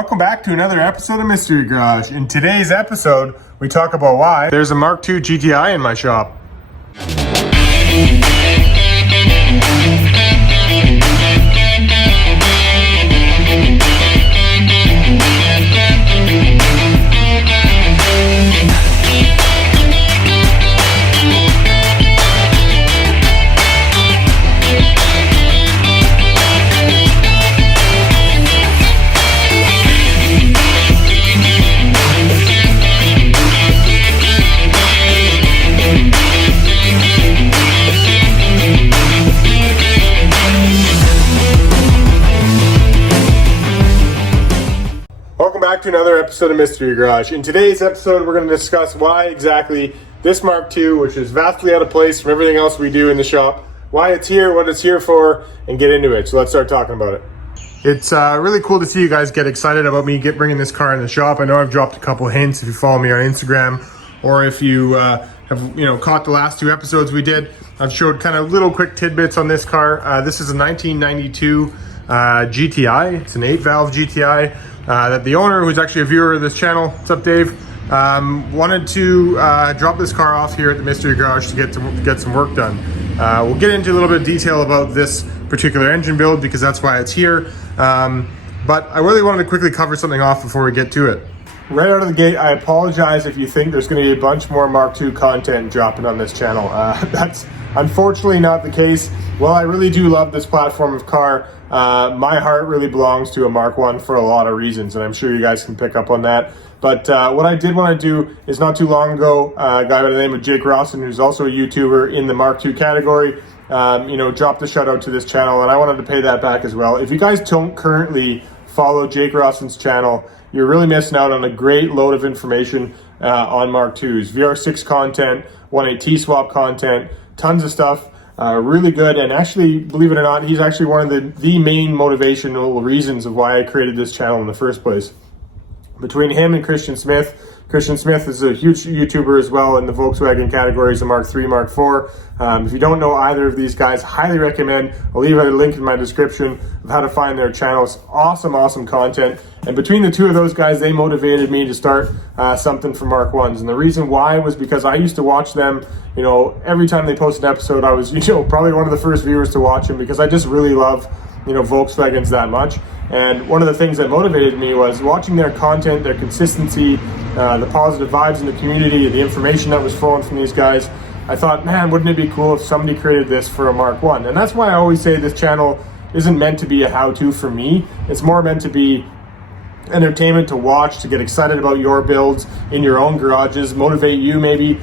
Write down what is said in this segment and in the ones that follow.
Welcome back to another episode of Mystery Garage. In today's episode, we talk about why there's a Mk2 GTI in my shop. Back to another episode of Mystery Garage. In today's episode, we're going to discuss why exactly this Mk2, which is vastly out of place from everything else we do in the shop, why it's here, what it's here for, and get into it. So let's start talking about it. It's really cool to see you guys get excited about me bringing this car in the shop. I know I've dropped a couple hints if you follow me on Instagram, or if you have caught the last two episodes we did. I've showed kind of little quick tidbits on this car. This is a 1992 GTI. It's an 8-valve GTI. That the owner, who's actually a viewer of this channel, what's up Dave, wanted to drop this car off here at the Mystery Garage to get some work done. We'll get into a little bit of detail about this particular engine build because that's why it's here. But I really wanted to quickly cover something off before we get to it. Right out of the gate, I apologize if you think there's going to be a bunch more Mk2 content dropping on this channel. That's unfortunately not the case. While I really do love this platform of car, my heart really belongs to a Mk1 for a lot of reasons, and I'm sure you guys can pick up on that. But what I did want to do is not too long ago, a guy by the name of Jake Rawson, who's also a YouTuber in the Mk2 category, dropped a shout out to this channel, and I wanted to pay that back as well. If you guys don't currently follow Jake Rawson's channel, you're really missing out on a great load of information on Mk2s, VR6 content, 1.8 T swap content, tons of stuff. Really good, and actually, believe it or not, he's actually one of the main motivational reasons of why I created this channel in the first place. Between him and Christian Smith is a huge YouTuber as well in the Volkswagen categories of Mk3, Mk4. If you don't know either of these guys, highly recommend. I'll leave a link in my description of how to find their channels. Awesome content. And between the two of those guys, they motivated me to start something for Mk1s. And the reason why was because I used to watch them, every time they post an episode, I was, probably one of the first viewers to watch them because I just really love, Volkswagens that much. And one of the things that motivated me was watching their content, their consistency, the positive vibes in the community, the information that was flowing from these guys. I thought, man, wouldn't it be cool if somebody created this for a Mk1? And that's why I always say this channel isn't meant to be a how-to for me. It's more meant to be entertainment to watch, to get excited about your builds in your own garages, motivate you maybe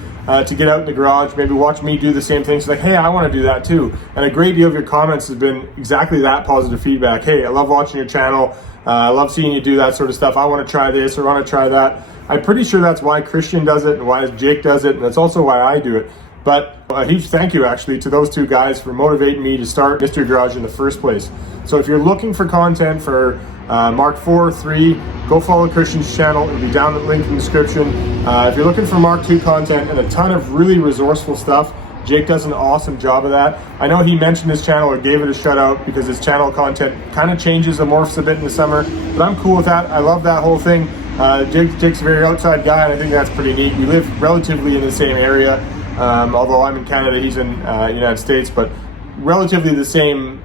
to get out in the garage, maybe watch me do the same things, like, hey, I want to do that too. And a great deal of your comments has been exactly that positive feedback. Hey, I love watching your channel. I love seeing you do that sort of stuff. I want to try this or want to try that. I'm pretty sure that's why Christian does it and why Jake does it, and that's also why I do it. But a huge thank you actually to those two guys for motivating me to start Mystery Garage in the first place. So if you're looking for content for Mk4, 3, go follow Christian's channel. It'll be down in the link in the description. If you're looking for Mk2 content and a ton of really resourceful stuff, Jake does an awesome job of that. I know he mentioned his channel or gave it a shout out because his channel content kind of changes and morphs a bit in the summer, but I'm cool with that. I love that whole thing. Jake's a very outside guy, and I think that's pretty neat. We live relatively in the same area, although I'm in Canada, he's in the United States, but relatively the same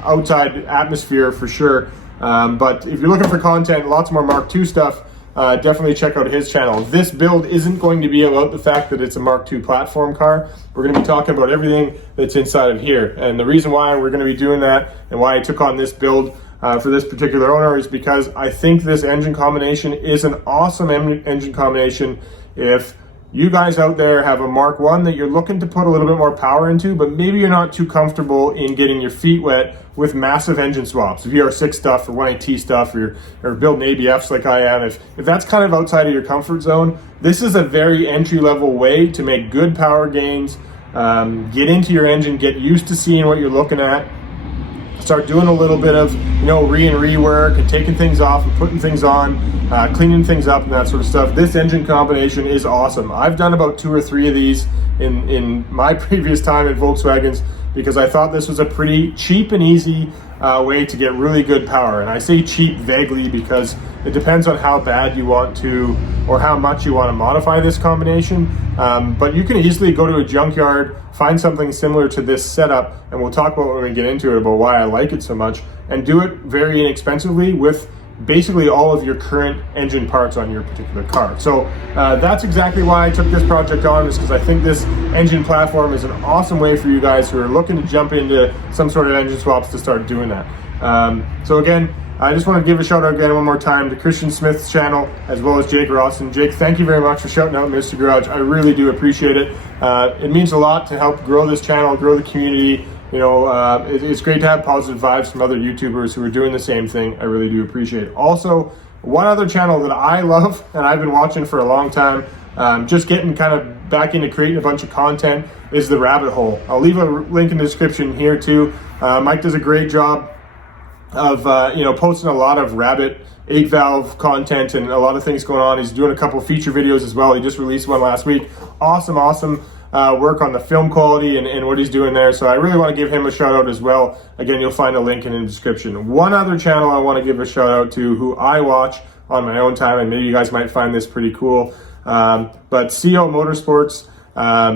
outside atmosphere for sure. But if you're looking for content, lots more Mk2 stuff, definitely check out his channel. This build isn't going to be about the fact that it's a Mk2 platform car. We're going to be talking about everything that's inside of here. And the reason why we're going to be doing that and why I took on this build for this particular owner is because I think this engine combination is an awesome engine combination. If you guys out there have a Mk1 that you're looking to put a little bit more power into, but maybe you're not too comfortable in getting your feet wet with massive engine swaps, VR6 stuff or 1.8 T stuff, or building ABFs like I am, if that's kind of outside of your comfort zone, this is a very entry-level way to make good power gains, get into your engine, get used to seeing what you're looking at, start doing a little bit of rework and taking things off and putting things on, cleaning things up and that sort of stuff. This engine combination is awesome. I've done about 2 or 3 of these in my previous time at Volkswagens because I thought this was a pretty cheap and easy way to get really good power. And I say cheap vaguely because it depends on how bad you want to, or how much you want to modify this combination. But you can easily go to a junkyard, find something similar to this setup, and we'll talk about when we get into it about why I like it so much, and do it very inexpensively with basically all of your current engine parts on your particular car. So that's exactly why I took this project on, is because I think this engine platform is an awesome way for you guys who are looking to jump into some sort of engine swaps to start doing that. So again, I just want to give a shout out again one more time to Christian Smith's channel, as well as Jake Ross. And Jake, thank you very much for shouting out Mr. Garage. I really do appreciate it. It means a lot to help grow this channel, grow the community. You know, it's great to have positive vibes from other YouTubers who are doing the same thing. I really do appreciate it. Also, one other channel that I love and I've been watching for a long time, just getting kind of back into creating a bunch of content, is The Rabbit Hole. I'll leave a link in the description here too. Mike does a great job of posting a lot of Rabbit 8-valve content and a lot of things going on. He's doing a couple feature videos as well. He just released one last week. Awesome work on the film quality and what he's doing there. So I really want to give him a shout out as well. Again, you'll find a link in the description. One other channel I want to give a shout out to, who I watch on my own time, and maybe you guys might find this pretty cool, but CO Motorsports,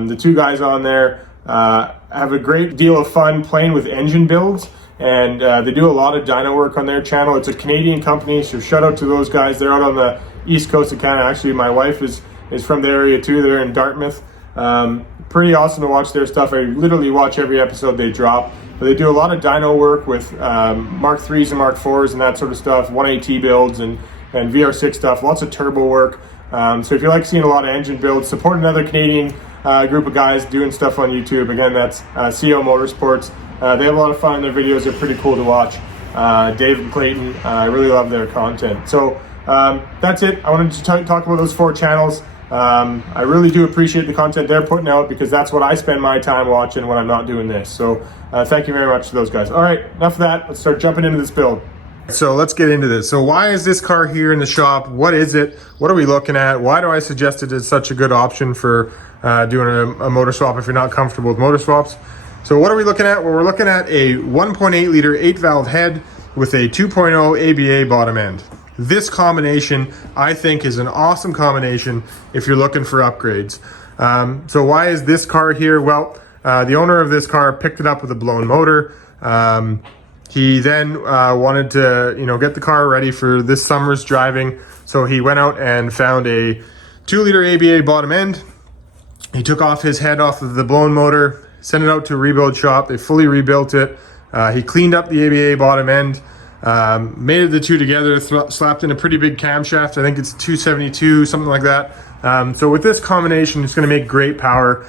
the two guys on there have a great deal of fun playing with engine builds. And they do a lot of dyno work on their channel. It's a Canadian company, so shout out to those guys. They're out on the east coast of Canada. Actually, my wife is from the area too. They're in Dartmouth. Pretty awesome to watch their stuff. I literally watch every episode they drop. But they do a lot of dyno work with Mark 3s and Mark 4s and that sort of stuff, 180 builds and VR6 stuff, lots of turbo work. So if you like seeing a lot of engine builds, support another Canadian group of guys doing stuff on YouTube. Again, that's CO Motorsports. They have a lot of fun in their videos. They're pretty cool to watch. Dave and Clayton, I really love their content. So that's it. I wanted to talk about those 4 channels. I really do appreciate the content they're putting out, because that's what I spend my time watching when I'm not doing this. So thank you very much to those guys. All right, enough of that. Let's start jumping into this build. So let's get into this. So why is this car here in the shop? What is it? What are we looking at? Why do I suggest it as such a good option for doing a motor swap if you're not comfortable with motor swaps? So what are we looking at? Well, we're looking at a 1.8 liter 8-valve head with a 2.0 ABA bottom end. This combination, I think, is an awesome combination if you're looking for upgrades. So why is this car here? Well, the owner of this car picked it up with a blown motor. He then wanted to, get the car ready for this summer's driving. So he went out and found a 2-liter ABA bottom end. He took off his head off of the blown motor, sent it out to a rebuild shop. They fully rebuilt it. He cleaned up the ABA bottom end, mated the two together, slapped in a pretty big camshaft. I think it's 272, something like that. So with this combination, it's going to make great power.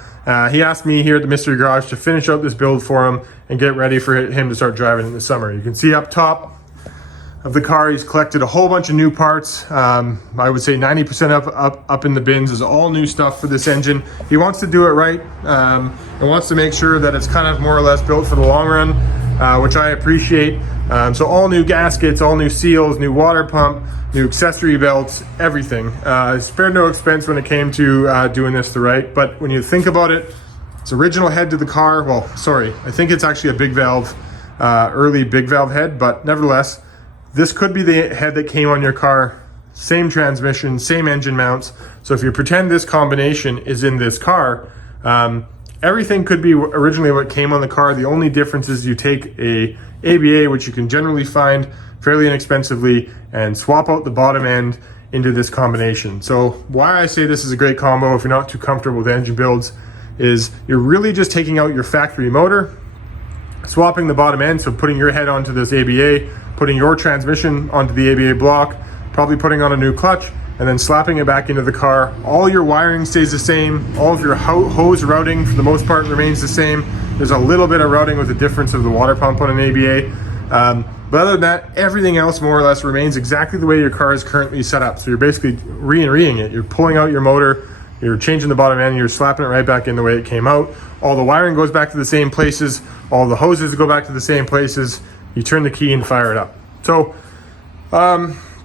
He asked me here at the Mystery Garage to finish out this build for him and get ready for him to start driving in the summer. You can see up top of the car, he's collected a whole bunch of new parts. I would say 90% up in the bins is all new stuff for this engine. He wants to do it right and wants to make sure that it's kind of more or less built for the long run, which I appreciate. So all new gaskets, all new seals, new water pump, new accessory belts, everything. Spared no expense when it came to doing this the right. But when you think about it, it's original head to the car. Well, sorry, I think it's actually a big valve, early big valve head, but nevertheless, this could be the head that came on your car. Same transmission, same engine mounts. So if you pretend this combination is in this car, everything could be originally what came on the car. The only difference is you take a ABA, which you can generally find fairly inexpensively, and swap out the bottom end into this combination. So why I say this is a great combo if you're not too comfortable with engine builds is you're really just taking out your factory motor, swapping the bottom end, so putting your head onto this ABA, putting your transmission onto the ABA block, probably putting on a new clutch, and then slapping it back into the car. All your wiring stays the same. All of your hose routing, for the most part, remains the same. There's a little bit of routing with the difference of the water pump on an ABA. But other than that, everything else more or less remains exactly the way your car is currently set up. So you're basically re-ing it. You're pulling out your motor, you're changing the bottom end, you're slapping it right back in the way it came out. All the wiring goes back to the same places. All the hoses go back to the same places. You turn the key and fire it up. So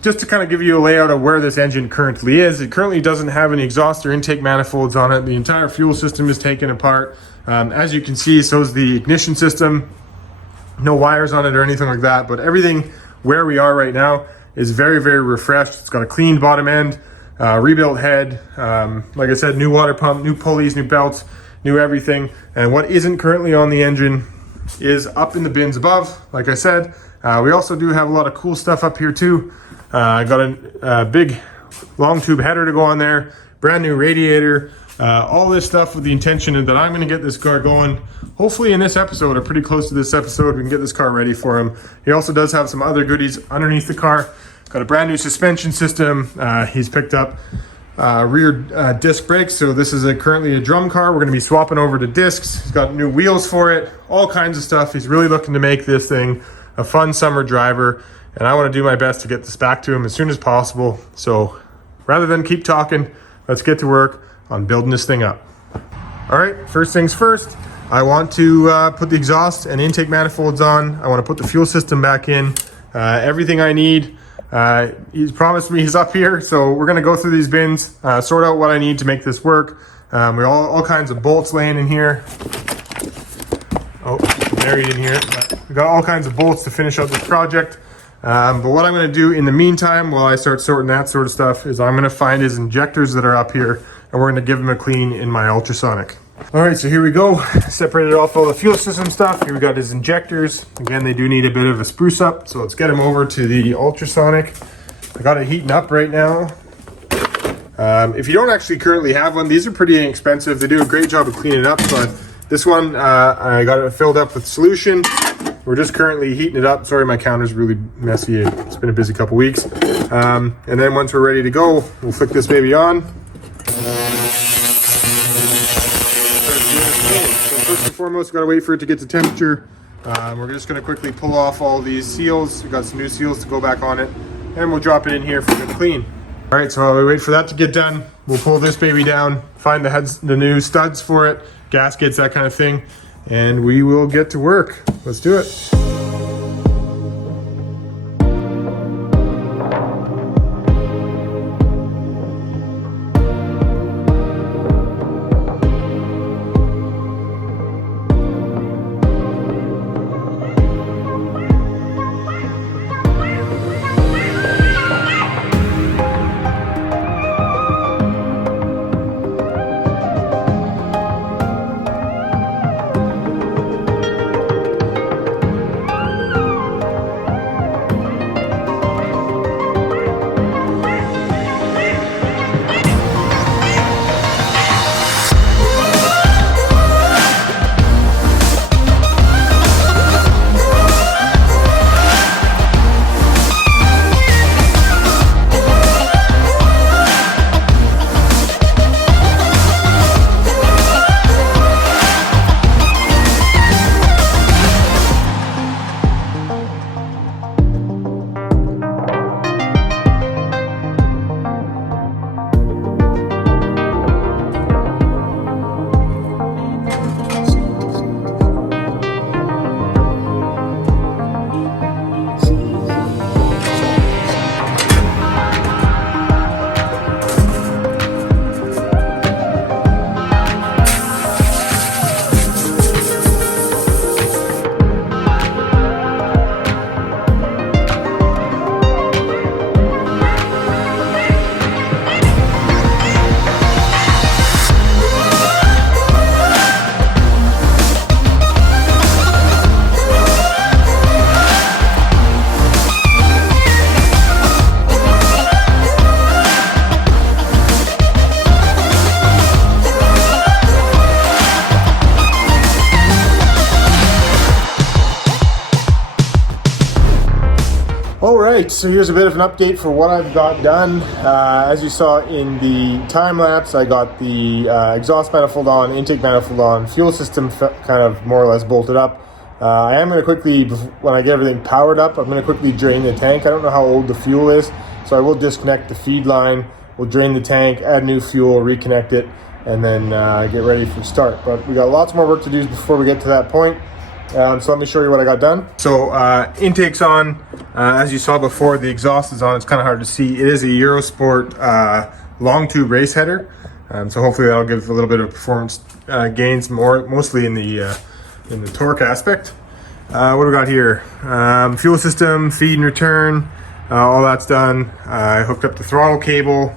just to kind of give you a layout of where this engine currently is, it currently doesn't have any exhaust or intake manifolds on it. The entire fuel system is taken apart. As you can see, so is the ignition system. no wires on it or anything like that, but everything where we are right now is very, very refreshed. It's got a cleaned bottom end, rebuilt head, like I said, new water pump, new pulleys, new belts, new everything. And what isn't currently on the engine is up in the bins above, like I said. We also do have a lot of cool stuff up here too. I got a big long tube header to go on there, brand new radiator, all this stuff with the intention that I'm going to get this car going. Hopefully in this episode, or pretty close to this episode, we can get this car ready for him. He also does have some other goodies underneath the car. Got a brand new suspension system. He's picked up rear disc brakes. So this is currently a drum car. We're going to be swapping over to discs. He's got new wheels for it, all kinds of stuff. He's really looking to make this thing a fun summer driver. And I want to do my best to get this back to him as soon as possible. So rather than keep talking, let's get to work on building this thing up. All right, first things first, I want to put the exhaust and intake manifolds on. I want to put the fuel system back in. Everything I need, he's promised me he's up here. So we're going to go through these bins, sort out what I need to make this work. We all kinds of bolts laying in here. Oh, buried in here. But we got all kinds of bolts to finish out this project. But what I'm going to do in the meantime, while I start sorting that sort of stuff, is I'm going to find his injectors that are up here, and we're going to give him a clean in my ultrasonic. All right, so here we go. Separated off all the fuel system stuff. Here we got his injectors. Again, they do need a bit of a spruce up, so let's get him over to the ultrasonic. I got it heating up right now. If you don't actually currently have one, these are pretty inexpensive. They do a great job of cleaning it up, but this one, I got it filled up with solution. We're just currently heating it up. Sorry, my counter's really messy. It's been a busy couple weeks. And then once we're ready to go, we'll flick this baby on. So first and foremost, we've got to wait for it to get to temperature. We're just going to quickly pull off all these seals. We've got some new seals to go back on it. And we'll drop it in here for a good clean. All right, so while we wait for that to get done, we'll pull this baby down, find the new studs for it, gaskets, that kind of thing. And we will get to work. Let's do it. Alright, so here's a bit of an update for what I've got done. As you saw in the time lapse, I got the exhaust manifold on, intake manifold on, fuel system kind of more or less bolted up. I am going to quickly, when I get everything powered up, I'm going to quickly drain the tank. I don't know how old the fuel is, so I will disconnect the feed line, we'll drain the tank, add new fuel, reconnect it, and then get ready for start. But we got lots more work to do before we get to that point. So let me show you what I got done. So intake's on. As you saw before, the exhaust is on. It's kind of hard to see. It is a Eurosport long tube race header. So hopefully that'll give a little bit of performance gains, mostly in the torque aspect. What do we got here? Fuel system, feed and return, all that's done. I hooked up the throttle cable.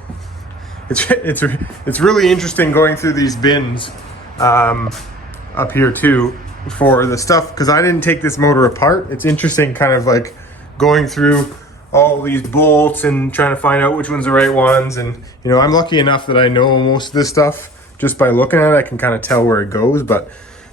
It's really interesting going through these bins up here too for the stuff, because I didn't take this motor apart. It's interesting kind of like going through all these bolts and trying to find out which one's the right ones. And you know, I'm lucky enough that I know most of this stuff just by looking at it. I can kind of tell where it goes, but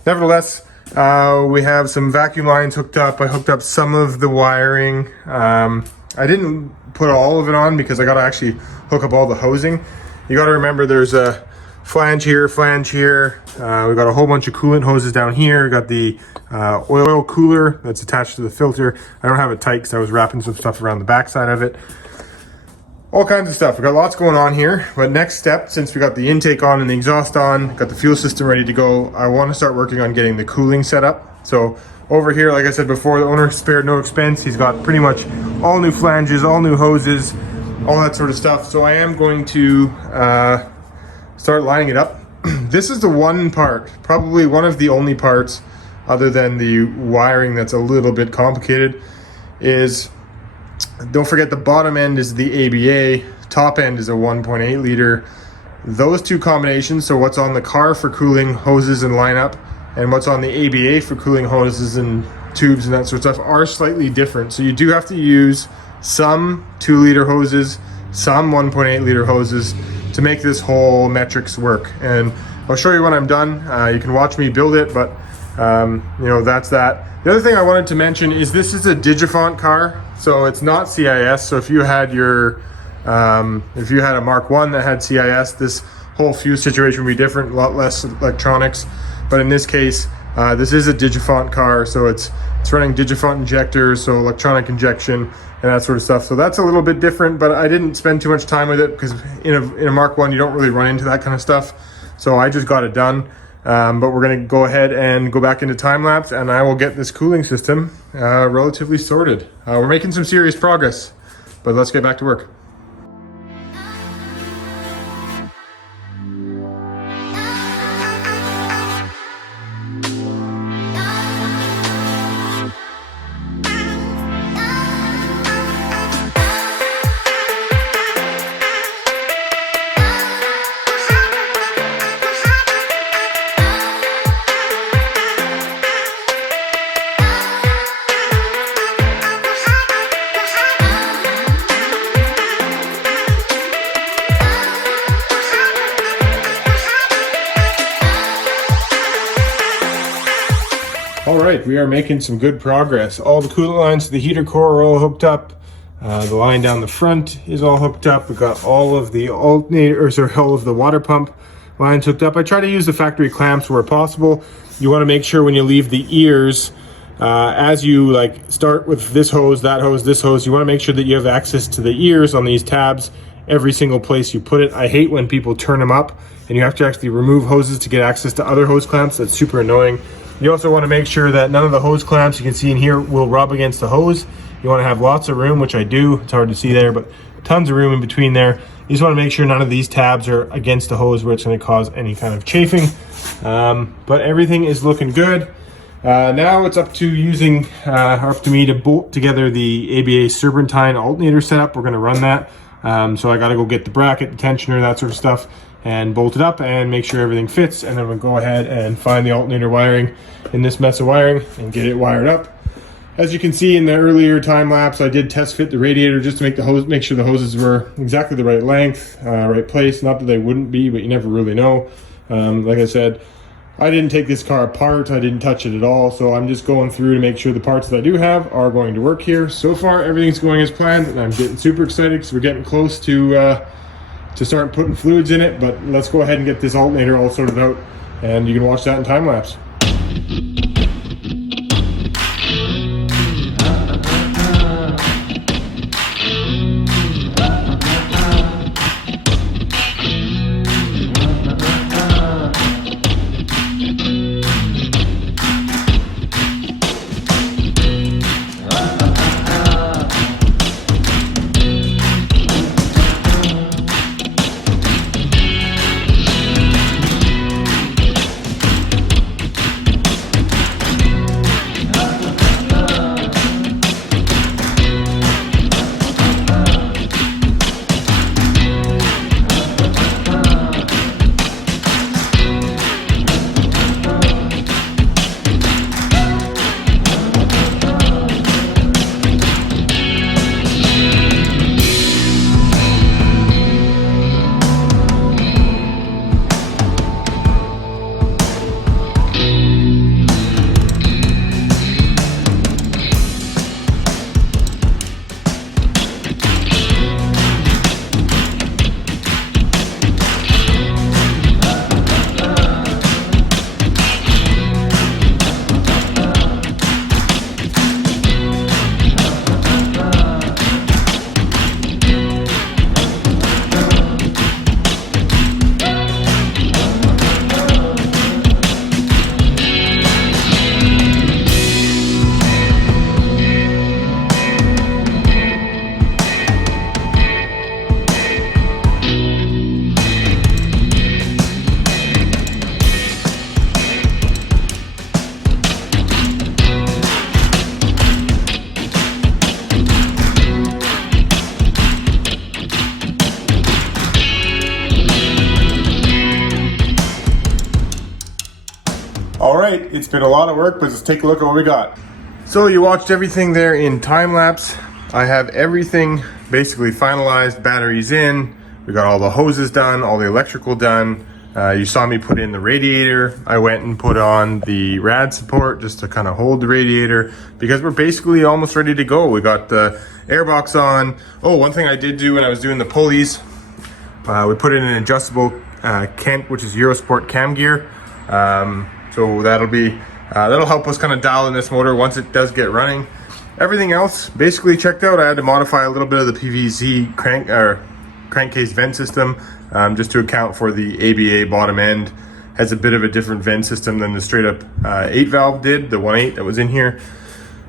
nevertheless, we have some vacuum lines hooked up. I hooked up some of the wiring. I didn't put all of it on because I got to actually hook up all the hosing. You got to remember there's a flange here. We got a whole bunch of coolant hoses down here. We got the oil cooler that's attached to the filter. I don't have it tight because I was wrapping some stuff around the backside of it. All kinds of stuff. We got lots going on here, but next step, since we got the intake on and the exhaust on, got the fuel system ready to go, I want to start working on getting the cooling set up. So over here, like I said before, the owner spared no expense. He's got pretty much all new flanges, all new hoses, all that sort of stuff. So I am going to start lining it up. This is the one part, probably one of the only parts other than the wiring that's a little bit complicated, is don't forget the bottom end is the ABA, top end is a 1.8 liter. Those two combinations, so what's on the car for cooling hoses and lineup, and what's on the ABA for cooling hoses and tubes and that sort of stuff, are slightly different. So you do have to use some 2 liter hoses, some 1.8 liter hoses to make this whole metrics work. And I'll show you when I'm done. You can watch me build it, but you know, that's that. The other thing I wanted to mention is this is a Digifont car, so it's not CIS. So if you had your if you had a Mark 1 that had CIS, this whole fuse situation would be different, a lot less electronics. But in this case, this is a Digifont car, so it's running Digifont injectors, so electronic injection and that sort of stuff. So that's a little bit different, but I didn't spend too much time with it because in a Mark 1 you don't really run into that kind of stuff. So I just got it done. But we're going to go ahead and go back into time lapse, and I will get this cooling system relatively sorted. We're making some serious progress, but let's get back to work. All right, we are making some good progress. All the coolant lines to the heater core are all hooked up. The line down the front is all hooked up. We've got all of the alternator, all of the water pump lines hooked up. I try to use the factory clamps where possible. You want to make sure when you leave the ears, as you like start with this hose, that hose, this hose, you want to make sure that you have access to the ears on these tabs every single place you put it. I hate when people turn them up and you have to actually remove hoses to get access to other hose clamps. That's super annoying. You also want to make sure that none of the hose clamps you can see in here will rub against the hose. You want to have lots of room, which I do. It's hard to see there, but tons of room in between there. You just want to make sure none of these tabs are against the hose where it's going to cause any kind of chafing. But everything is looking good. Now it's up to me to bolt together the ABA serpentine alternator setup. We're going to run that. So I got to go get the bracket, the tensioner, that sort of stuff, and bolt it up and make sure everything fits. And then we'll go ahead and find the alternator wiring in this mess of wiring and get it wired up. As you can see in the earlier time lapse, I did test fit the radiator just to make sure the hoses were exactly the right length, right place. Not that they wouldn't be, but you never really know. Like I said, I didn't take this car apart. I didn't touch it at all. So I'm just going through to make sure the parts that I do have are going to work here. So far, everything's going as planned, and I'm getting super excited because we're getting close to start putting fluids in it. But let's go ahead and get this alternator all sorted out, and you can watch that in time lapse. it's been a lot of work, but let's take a look at what we got. So you watched everything there in time lapse. I have everything basically finalized, batteries in, we got all the hoses done, all the electrical done. You saw me put in the radiator. I went and put on the rad support just to kind of hold the radiator because we're basically almost ready to go. We got the airbox on. Oh, one thing I did do when I was doing the pulleys, we put in an adjustable Kent, which is Eurosport cam gear. So that'll help us kind of dial in this motor once it does get running. Everything else basically checked out. I had to modify a little bit of the PVC crankcase vent system just to account for the ABA bottom end. Has a bit of a different vent system than the straight up 8 valve did, the 1.8 that was in here.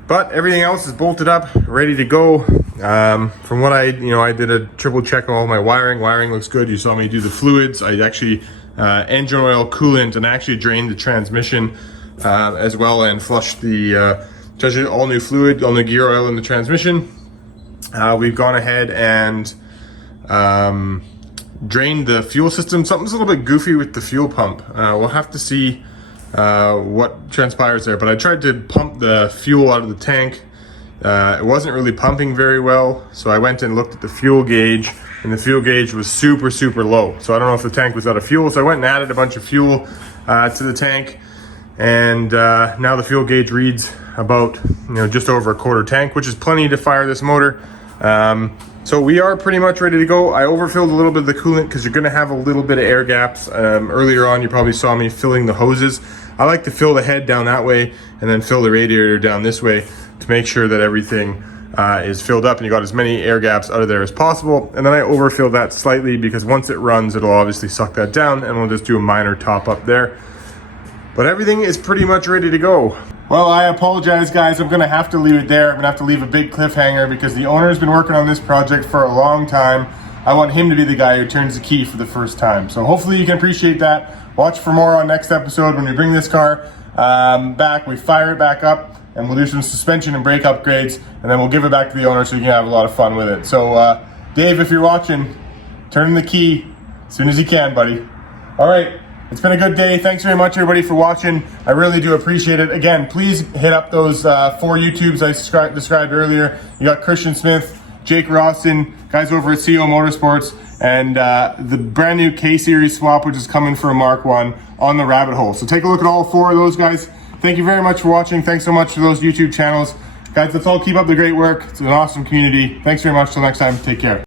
But everything else is bolted up, ready to go. From what I did a triple check on all my wiring. Wiring looks good. You saw me do the fluids. I actually engine oil, coolant, and actually drained the transmission as well and flushed the all new fluid, all new gear oil in the transmission. We've gone ahead and drained the fuel system. Something's a little bit goofy with the fuel pump. We'll have to see what transpires there, but I tried to pump the fuel out of the tank. It wasn't really pumping very well, so I went and looked at the fuel gauge, and the fuel gauge was super low. So I don't know if the tank was out of fuel, so I went and added a bunch of fuel to the tank, and now the fuel gauge reads about just over a quarter tank, which is plenty to fire this motor. So we are pretty much ready to go. I overfilled a little bit of the coolant because you're going to have a little bit of air gaps. Earlier on, you probably saw me filling the hoses. I like to fill the head down that way and then fill the radiator down this way to make sure that everything is filled up and you got as many air gaps out of there as possible. And then I overfill that slightly because once it runs, it'll obviously suck that down, and we'll just do a minor top up there. But everything is pretty much ready to go. Well, I apologize, guys. I'm going to have to leave it there. I'm going to have to leave a big cliffhanger because the owner has been working on this project for a long time. I want him to be the guy who turns the key for the first time. So hopefully you can appreciate that. Watch for more on next episode when we bring this car back. We fire it back up and we'll do some suspension and brake upgrades, and then we'll give it back to the owner so you can have a lot of fun with it. So Dave, if you're watching, turn the key as soon as you can, buddy. All right. It's been a good day. Thanks very much, everybody, for watching. I really do appreciate it. Again, please hit up those 4 YouTubes I described earlier. You got Christian Smith, Jake Rawson, guys over at CO Motorsports, and the brand new K Series Swap, which is coming for a Mark 1 on the rabbit hole. So take a look at all 4 of those guys. Thank you very much for watching. Thanks so much for those YouTube channels. Guys, let's all keep up the great work. It's an awesome community. Thanks very much. Till next time, take care.